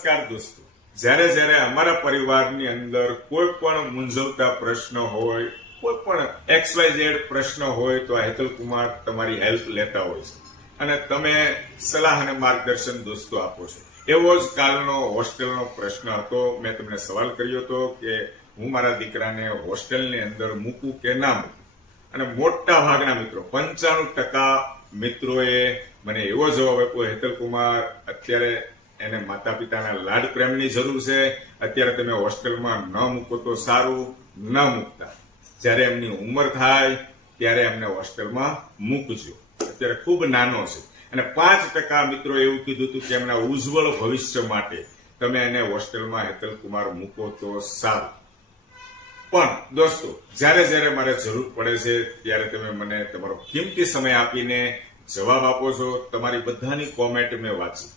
નમસ્કાર દોસ્તો, જ્યારે જ્યારે અમારા પરિવારની અંદર કોઈ પણ મૂંઝવતા પ્રશ્ન હોય, કોઈ પણ XYZ પ્રશ્ન હોય તો હેતલ કુમાર તમારી હેલ્પ લેતા હોય છે અને તમે સલાહ અને માર્ગદર્શન દોસ્તો આપો છો. એવો જ કાલનો હોસ્ટેલનો પ્રશ્ન હતો. મેં તમને સવાલ કર્યો હતો કે હું મારા દીકરાને હોસ્ટેલની અંદર મૂકું કે ના મૂકું, અને મોટા ભાગના મિત્રો 95% મિત્રોએ મને એવો જવાબ આપ્યો, હેતલ કુમાર અત્યારે એને માતા પિતાના લાડ પ્રેમની જરૂર છે, અત્યારે તમે હોસ્ટેલમાં ન મૂકો તો સારું, ન મૂકતા જ્યારે એમની ઉંમર થાય ત્યારે એમને હોસ્ટેલમાં મૂકજો, અત્યારે ખૂબ નાનો છે. અને 5% મિત્રો એવું કીધું હતું કે એમના ઉજ્જવળ ભવિષ્ય માટે તમે એને હોસ્ટેલમાં હેતલ કુમાર મૂકો તો સારું. પણ દોસ્તો, જ્યારે જ્યારે મારે જરૂર પડે છે ત્યારે તમે મને તમારો કિંમતી સમય આપીને જવાબ આપો છો. તમારી બધાની કોમેન્ટ મેં વાંચી.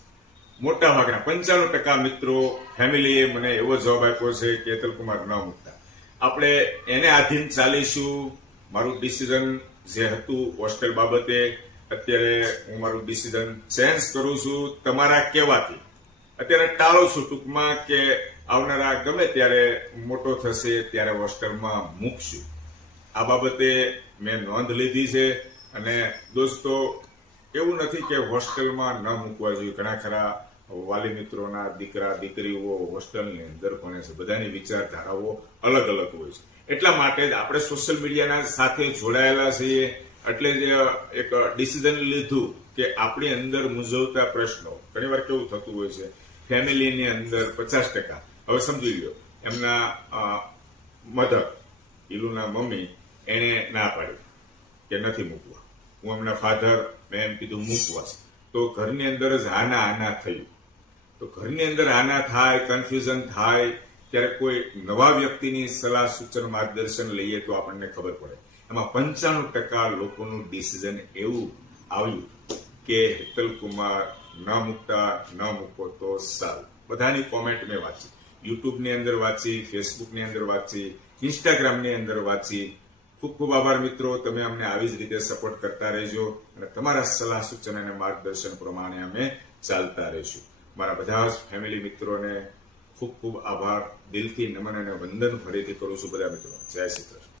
મોટા ભાગના 95% મિત્રો ફેમિલીએ મને એવો જવાબ આપ્યો છે કે હેતલ કુમાર ન મૂકતા, આપણે એને આધીન ચાલીશું. મારું ડિસિઝન જે હતું હોસ્ટેલ બાબતે, અત્યારે હું મારું ડિસિઝન ચેન્જ કરું છું તમારા કહેવાથી. અત્યારે ટાળું છું ટૂંકમાં કે આવનારા ગમે ત્યારે મોટો થશે ત્યારે હોસ્ટેલમાં મૂકશું. આ બાબતે મેં નોંધ લીધી છે. અને દોસ્તો, એવું નથી કે હોસ્ટેલમાં ન મૂકવા જોઈએ. ઘણા ખરા વાલી મિત્રોના દીકરા દીકરીઓ હોસ્ટેલની અંદર ભણે છે, બધાની વિચારધારાઓ અલગ અલગ હોય છે. એટલા માટે જ આપણે સોશિયલ મીડિયાના સાથે જોડાયેલા છીએ, એટલે જ એક ડિસિઝન લીધું કે આપણી અંદર મૂંઝવતા પ્રશ્નો, ઘણી વાર કેવું થતું હોય છે ફેમિલીની અંદર 50%, હવે સમજી લો એમના મધર ઈલુના મમ્મી એને ના પાડી કે નથી મૂકવા, હું એમના ફાધર મેં એમ કીધું મૂકવા છે, તો ઘરની અંદર જ આના થયું. તો ઘરની અંદર આના થાય, કન્ફ્યુઝન થાય, ત્યારે કોઈ નવા વ્યક્તિની સલાહ સૂચન માર્ગદર્શન લઈએ તો આપણને ખબર પડે. એમાં 95% લોકોનું ડિસિઝન એવું આવ્યું કે હેતલ કુમાર ન મૂકતા, ન મૂકો તો સારું. બધાની કોમેન્ટ મેં વાંચી, યુટ્યુબની અંદર વાંચી, ફેસબુકની અંદર વાંચી, ઇન્સ્ટાગ્રામની અંદર વાંચી. ખૂબ ખૂબ આભાર મિત્રો, તમે અમને આવી જ રીતે સપોર્ટ કરતા રહેજો અને તમારા સલાહ સૂચન અને માર્ગદર્શન પ્રમાણે અમે ચાલતા રહીશું. મારા બધા જ ફેમિલી મિત્રોને ખૂબ ખૂબ આભાર, દિલથી નમન અને વંદન ફરીથી કરું છું બધા મિત્રો. જય શ્રી કૃષ્ણ.